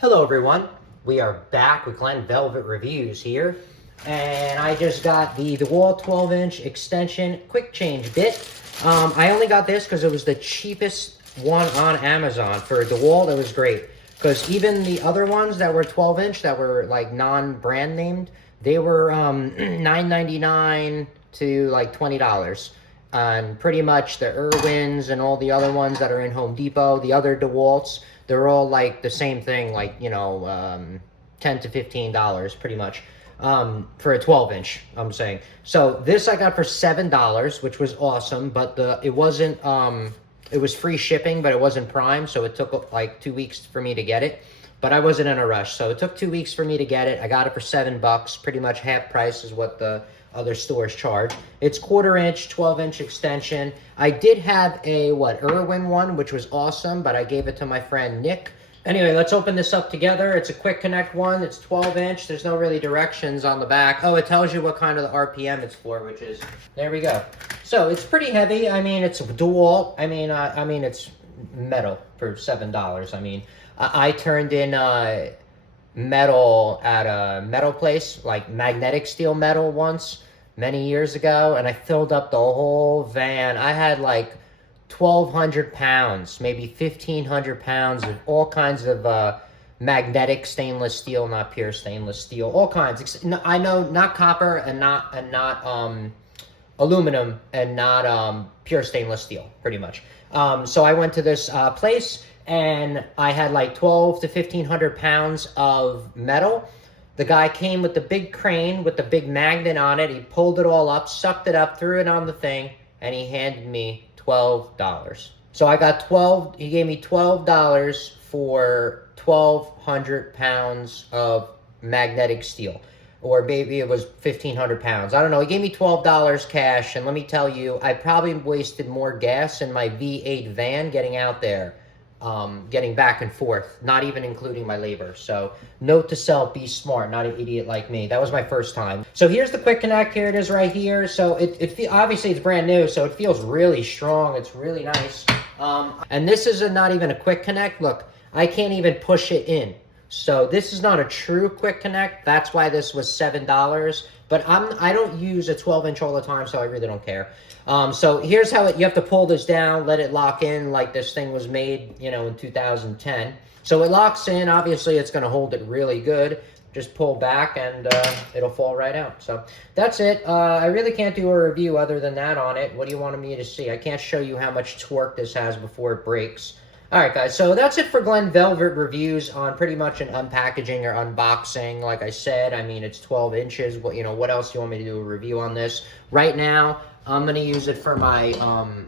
Hello everyone, we are back with Glen Velvet Reviews here, and I just got the DeWalt 12-inch extension quick change bit. I only got this because it was the cheapest one on Amazon. For DeWalt, it was great, because even the other ones that were 12-inch that were like non-brand named, they were $9.99 to like $20. And pretty much the Irwins and all the other ones that are in Home Depot, the other DeWalts, they're all like the same thing, like, you know, $10 to $15 pretty much for a 12-inch, I'm saying. So this I got for $7, which was awesome, but it wasn't, it was free shipping, but it wasn't Prime, so it took like 2 weeks for me to get it. But I wasn't in a rush, so it took 2 weeks for me to get it. I got it for $7, pretty much half price is what the other stores charge. It's 1/4-inch, 12-inch extension. I did have a, Irwin one, which was awesome, but I gave it to my friend Nick. Anyway, let's open this up together. It's a quick connect one. It's 12-inch. There's no really directions on the back. Oh, it tells you what kind of the RPM it's for, which is, there we go. So it's pretty heavy. I mean, it's DeWalt. I mean, it's metal for $7. I mean, I turned in metal at a metal place, like magnetic steel metal once, many years ago, and I filled up the whole van. I had like 1,200 pounds, maybe 1,500 pounds of all kinds of magnetic stainless steel, not pure stainless steel, all kinds. I know, not copper and not aluminum and not pure stainless steel, pretty much. So I went to this place, and I had like 1,200 to 1,500 pounds of metal. The guy came with the big crane with the big magnet on it. He pulled it all up, sucked it up, threw it on the thing, and he handed me $12. So I got he gave me $12 for 1,200 pounds of magnetic steel. Or maybe it was 1,500 pounds. I don't know. He gave me $12 cash, and let me tell you, I probably wasted more gas in my V8 van getting out there. Getting back and forth, not even including my labor. So note to self, be smart, not an idiot like me. That was my first time. So here's the quick connect. Here it is right here. So obviously it's brand new, so it feels really strong. It's really nice. And this is not even a quick connect. Look, I can't even push it in. So this is not a true quick connect. That's why this was $7. But I don't use a 12-inch all the time, so I really don't care. So here's how you have to pull this down, let it lock in like this thing was made, you know, in 2010. So it locks in. Obviously, it's going to hold it really good. Just pull back and it'll fall right out. So that's it. I really can't do a review other than that on it. What do you want me to see? I can't show you how much torque this has before it breaks. All right, guys, so that's it for Glen Velvet Reviews on pretty much an unpackaging or unboxing. Like I said, I mean, it's 12 inches. What else do you want me to do a review on this? Right now, I'm going to use it for my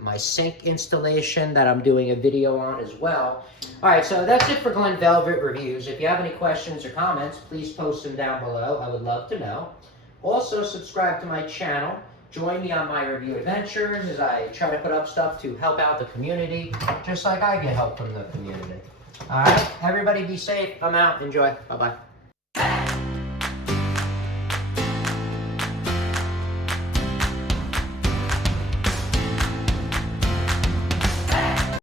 my sink installation that I'm doing a video on as well. All right, so that's it for Glen Velvet Reviews. If you have any questions or comments, please post them down below. I would love to know. Also, subscribe to my channel. Join me on my review adventures as I try to put up stuff to help out the community, just like I get help from the community. All right, everybody be safe. I'm out. Enjoy. Bye-bye.